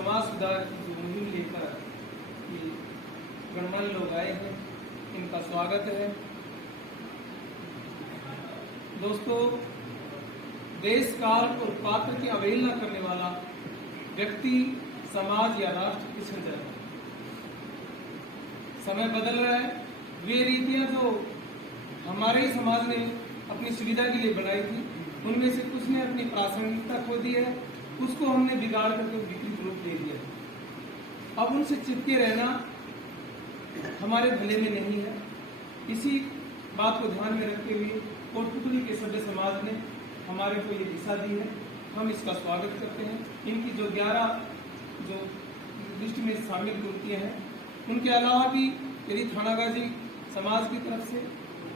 समाज सुधार की जो मुहिम लेकर ये गणमान्य लोग आए हैं, इनका स्वागत है। दोस्तों, देश काल और पात्र की अवहेलना करने वाला व्यक्ति, समाज या राष्ट्र पिछड़ जाएगा। समय बदल रहा है। वे रीतियां जो हमारे ही समाज ने अपनी सुविधा के लिए बनाई थी, उनमें से कुछ ने अपनी प्रासंगिकता खो दी है, उसको हमने बिगाड़ करके विकृत रूप दे दिया है। अब उनसे चिपके रहना हमारे भले में नहीं है। इसी बात को ध्यान में रखते हुए कोटपुतली के सभ्य समाज ने हमारे को ये दिशा दी है। हम इसका स्वागत करते हैं। इनकी जो 11 जो लिस्ट में शामिल कुर्तियाँ हैं, उनके अलावा भी यदि थानागाजी समाज की तरफ से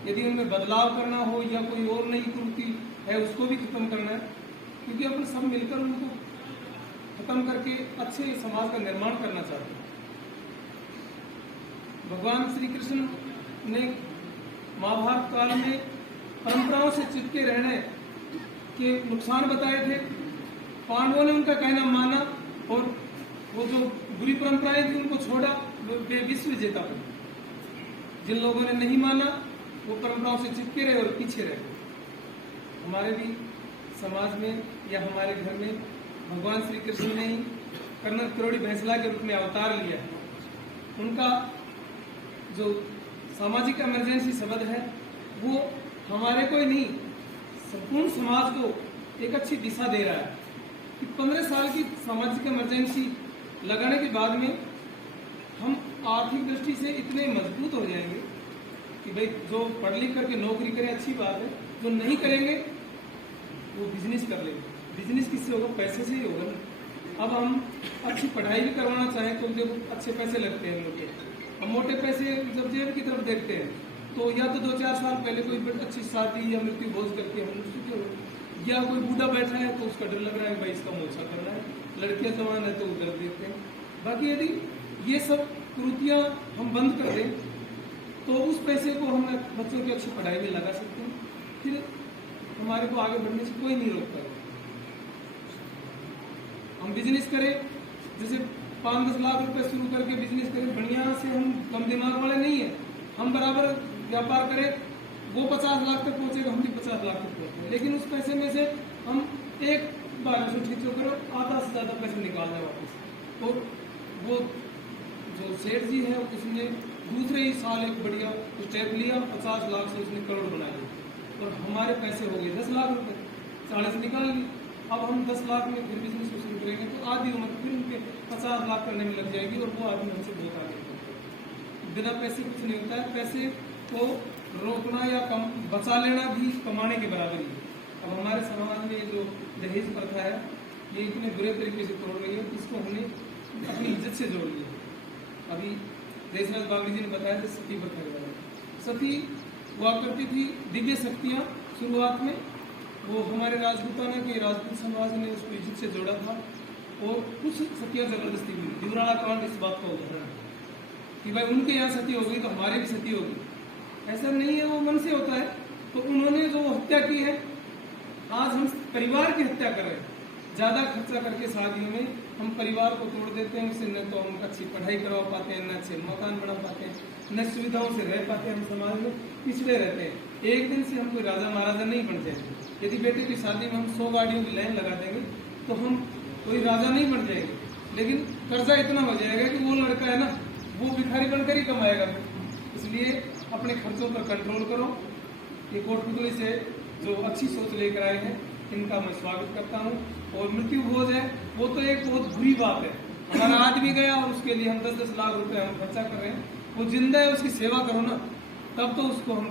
यदि उनमें बदलाव करना हो या कोई और नई कुर्ती है उसको भी खत्म करना है, क्योंकि अपन सब मिलकर उनको खत्म करके अच्छे समाज का निर्माण करना चाहते हैं। भगवान श्री कृष्ण ने महाभारत काल में परंपराओं से चिपके रहने के नुकसान बताए थे। पांडवों ने उनका कहना माना और वो जो बुरी परंपराएं थी उनको छोड़ा, वे विश्व विजेता बने। जिन लोगों ने नहीं माना वो परंपराओं से चिपके रहे और पीछे रहे। हमारे भी समाज में या हमारे घर में भगवान श्री कृष्ण ने ही कर्नल किरोड़ी भैंसला के रूप में अवतार लिया है। उनका जो सामाजिक इमरजेंसी शब्द है वो हमारे को ही नहीं, संपूर्ण समाज को एक अच्छी दिशा दे रहा है कि 15 साल की सामाजिक इमरजेंसी लगाने के बाद में हम आर्थिक दृष्टि से इतने मजबूत हो जाएंगे कि भाई जो पढ़ लिख करके नौकरी करें अच्छी बात है, जो नहीं करेंगे वो बिजनेस कर लेंगे। बिजनेस किससे होगा? पैसे से ही होगा ना। अब हम अच्छी पढ़ाई भी करवाना चाहें तो जब अच्छे पैसे लगते हैं लोग के, हम मोटे पैसे जब जेब की तरफ देखते हैं तो या तो 2-4 साल पहले कोई अच्छी शादी या मृत्यु भोज करके हम मृत्यु, या कोई बूढ़ा बैठा है तो उसका डर लग रहा है भाई इसका मोर्चा करना है, लड़कियां जवान है तो उधर देखते हैं। बाकी यदि ये सब कुरीतियां हम बंद कर दें तो उस पैसे को हम बच्चों की अच्छी पढ़ाई में लगा सकते हैं, फिर हमारे को आगे बढ़ने से कोई नहीं रोक पाएगा। हम बिजनेस करें, जैसे 5-10 लाख रुपए शुरू करके बिजनेस करें, बढ़िया से, हम कम दिमाग वाले नहीं है, हम बराबर व्यापार करें, वो 50 लाख तक पहुंचेगा, हम भी 50 लाख तक पहुंचेंगे, लेकिन उस पैसे में से हम एक बार में ठीक करो आधा से ज्यादा पैसे निकाल दें वापस। और वो जो सेठ जी है उसने दूसरे ही साल एक बढ़िया स्टेप लिया, 50 लाख से उसने करोड़ बना लिया और हमारे पैसे हो गए 10 लाख रुपए, 40 निकाल लिए। अब हम 10 लाख में फिर बिजनेस को शुरू करेंगे तो आधी उम्र फिर उनके 50 लाख करने में लग जाएगी और वो आदमी हमसे बहुत आगे। बिना पैसे कुछ नहीं होता है। पैसे को रोकना या कम बचा लेना भी कमाने के बराबर ही है। अब हमारे समाज में जो दहेज प्रथा है ये इतने बुरे तरीके से तोड़ रही है, इसको हमने अपनी इज्जत से जोड़ लिया। अभी देशराज बागड़ी जी ने बताया था सती प्रथा के बारे में। सती हुआ करती थी दिव्य शक्तियाँ शुरुआत में, वो हमारे राजपूताना के राजपूत समाज ने उसको इज्जत से जोड़ा था और कुछ सतियाँ जबरदस्ती हुई। दिवराड़ा कांड इस बात का उदाहरण है कि भाई उनके यहाँ सती हो गई तो हमारे भी सती होगी। ऐसा नहीं है, वो मन से होता है। तो उन्होंने जो हत्या की है, आज हम परिवार की हत्या कर रहे हैं। ज्यादा खर्चा करके शादियों में हम परिवार को तोड़ देते हैं, उससे न तो हम अच्छी पढ़ाई करवा पाते हैं, न अच्छे मकान बना पाते हैं, न सुविधाओं से रह पाते हैं। हम समाज में पिछड़े रहते हैं। एक दिन से हम कोई राजा महाराजा नहीं बन जाएंगे। यदि बेटे की शादी में हम 100 गाड़ियों की लाइन लगा देंगे तो हम कोई राजा नहीं बन जाएंगे, लेकिन कर्जा इतना हो जाएगा कि वो लड़का है ना वो भिखारी बनकर ही कमाएगा। इसलिए अपने खर्चों पर कंट्रोल करो। ये कोटपुतली से जो अच्छी सोच लेकर आए हैं इनका मैं स्वागत करता हूँ। और मृत्यु भोज है वो तो एक बहुत बुरी बात है। हमारा आदमी गया और उसके लिए हम 10-10 लाख रुपए हम खर्चा कर रहे हैं। वो जिंदा है, उसकी सेवा करो ना, तब तो उसको हम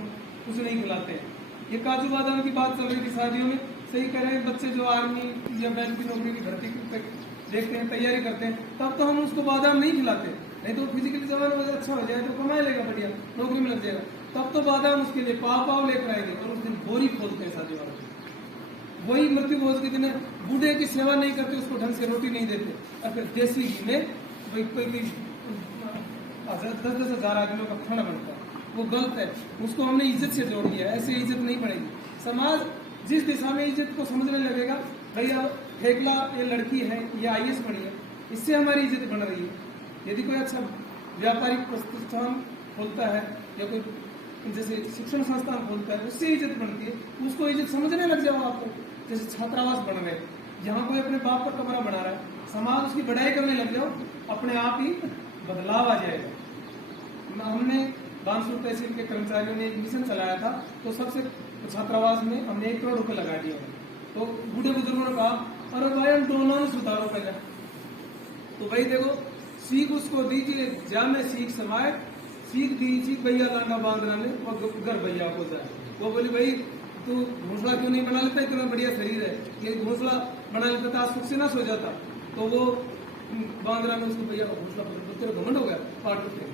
कुछ नहीं खिलाते हैं। ये काजू बादाम की बात चल रही थी शादियों में, सही कह रहे हैं। बच्चे जो आर्मी या बैंक की नौकरी की भर्ती देखते हैं, तैयारी करते हैं, तब तो हम उसको बादाम नहीं खिलाते। नहीं तो फिजिकली जमाना वजह अच्छा हो जाए तो कमा लेगा, बढ़िया नौकरी में लग जाएगा, तब तो बादाम उसके लिए पाव लेकर आएंगे और उस दिन बोरी खोलते हैं शादी वाले। वही मृत्यु भोज के दिन बूढ़े की सेवा नहीं करते, उसको ढंग से रोटी नहीं देते और फिर देसी घी में कोई 10-10 हज़ार आदमियों का खाना बनता है। वो गलत है, उसको हमने इज्जत से जोड़ दिया। ऐसे इज्जत नहीं बढ़ेगी। समाज जिस दिशा में इज्जत को समझने लगेगा, भैया फेकला ये लड़की है, ये IAS बनी है, इससे हमारी इज्जत बन रही है। यदि कोई अच्छा व्यापारिक प्रतिष्ठान खोलता है या कोई जैसे शिक्षण संस्थान खोलता है, उससे इज्जत बनती है, उसको इज्जत समझने लग जाओ आपको। जैसे छात्रावास बन रहे, यहाँ कोई अपने बाप पर कमरा बना रहा है, समाज उसकी बढ़ाई करने लग जाओ, अपने आप ही बदलाव आ जाएगा। हमने बानसूर तहसील के कर्मचारियों ने एक मिशन चलाया था, तो सबसे छात्रावास में हमने 1 करोड़ रुपए लगा दिया। तो बूढ़े बुजुर्गों ने कहा, अरे भाई हम दोनों ने सुधारो पहले। तो भाई देखो, सीख उसको दीजिए जा में सीख समाये, सीख दीजिए भैया लांडा बांधना ने और घर भैया को जाए। वो बोली, भाई तू घोंसला क्यों नहीं बना लेता, इतना बढ़िया शरीर है, ये घोंसला बना लेता था आज सुख से ना सो जाता। तो वो बांद्रा में उसको भैया का घोंसला तेरा घमंड हो गया, पाट करते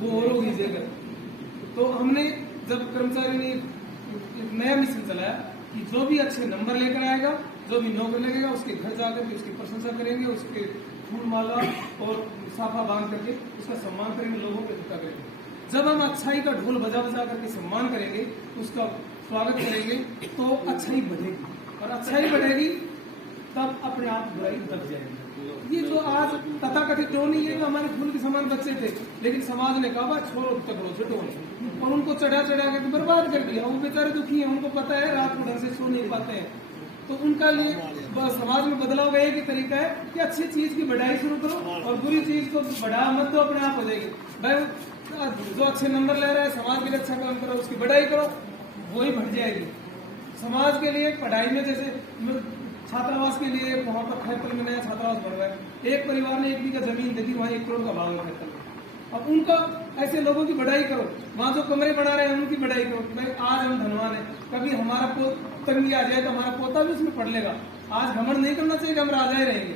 वो और होगी जगह। तो हमने जब कर्मचारी ने एक नया मिशन चलाया कि जो भी अच्छे नंबर लेकर आएगा, जो भी नौकरी लगेगा, उसके घर जाकर के उसकी प्रशंसा करेंगे, उसके फूल माला और साफा बांध करके उसका सम्मान करेंगे, लोगों को इकट्ठा करेंगे। जब हम अच्छाई का ढोल बजा बजा करके सम्मान करेंगे, उसका स्वागत करेंगे, तो अच्छाई बढ़ेगी, और अच्छाई बढ़ेगी तब अपने आप बुराई दब जाएगी। ये जो आज तथाकथित टोनी, ये तो हमारे खून के समान बच्चे थे, लेकिन समाज ने कहा छोड़ो टकरो छुटो, और उनको चढ़ा चढ़ा करके बर्बाद कर दिया। वो बेचारे दुखी हैं, उनको पता है रात को ढंग से सो नहीं पाते हैं। तो उनका लिए समाज में बदलाव का एक ही तरीका है कि अच्छी चीज की बढ़ाई शुरू करो और बुरी चीज को बढ़ा मत दो, अपने आप हो जाएगी। भाई जो अच्छे नंबर ले रहा है, समाज के लिए अच्छा काम करो, उसकी बढ़ाई करो, वही बढ़ जाएगी। समाज के लिए पढ़ाई में जैसे छात्रावास के लिए वहां पर खैरतल में नया छात्रावास बन रहा है, एक परिवार ने 1 बीघा जमीन देखी, वहाँ 1 करोड़ का भाव है खैरतल में। अब उनका ऐसे लोगों की बढ़ाई करो, वहाँ जो कमरे बना रहे हैं उनकी बढ़ाई करो। भाई आज हम धनवान है, कभी हमारा तंगी आ जाए तो हमारा पोता भी उसमें पढ़ लेगा। आज घमंड नहीं करना चाहिए कि हम राजा ही रहेंगे।